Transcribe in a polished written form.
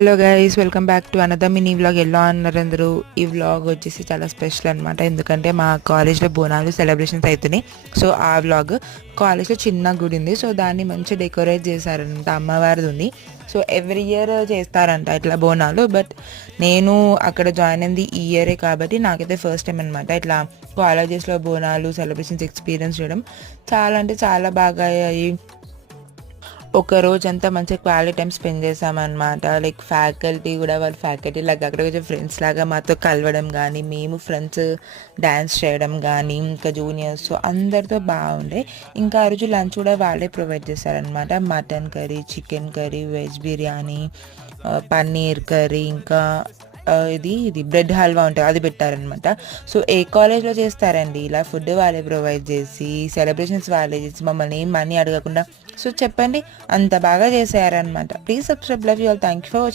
Hello guys, welcome back to another mini vlog. ఎలా అన్నారు అందరూ? ఈ వ్లాగ్ వచ్చేసి చాలా స్పెషల్ అనమాట. ఎందుకంటే మా కాలేజ్లో బోనాలు సెలబ్రేషన్స్ అవుతున్నాయి. సో ఆ వ్లాగ్ కాలేజ్లో చిన్న గుడి ఉంది. సో దాన్ని మంచిగా డెకరేట్ చేశారంట. అమ్మవారిది ఉంది. సో ఎవ్రీ ఇయర్ చేస్తారంట ఇట్లా బోనాలు. బట్ నేను అక్కడ జాయిన్ అయింది ఈ ఇయరే కాబట్టి నాకైతే ఫస్ట్ టైం అనమాట ఇట్లా కాలేజెస్లో బోనాలు సెలబ్రేషన్స్ ఎక్స్పీరియన్స్ చేయడం. చాలా అంటే చాలా బాగా అయ్యాయి. ఒక రోజంతా మంచిగా క్వాలిటీ టైం స్పెండ్ చేసామన్నమాట. లైక్ ఫ్యాకల్టీ కూడా, వాళ్ళ ఫ్యాకల్టీ లాగా అక్కడ కొంచెం ఫ్రెండ్స్ లాగా మాతో కలవడం కానీ, మేము ఫ్రెండ్స్ డ్యాన్స్ చేయడం కానీ, ఇంకా జూనియర్స్ అందరితో బాగుండే. ఇంకా ఆ రోజు లంచ్ కూడా వాళ్ళే ప్రొవైడ్ చేశారనమాట. Mutton curry, chicken curry, veg biryani, paneer curry, ఇంకా ఇది బ్రెడ్ హల్వా ఉంటుంది, అది పెట్టారనమాట. సో ఏ కాలేజ్లో చేస్తారండి ఇలా ఫుడ్ వాళ్ళే ప్రొవైడ్ చేసి, సెలబ్రేషన్స్ వాళ్ళే చేసి, మమ్మల్ని ఏం మనీ అడగకుండా. సో చెప్పండి, అంత బాగా చేశారనమాట. Please subscribe. Love you all. Thank you for watching.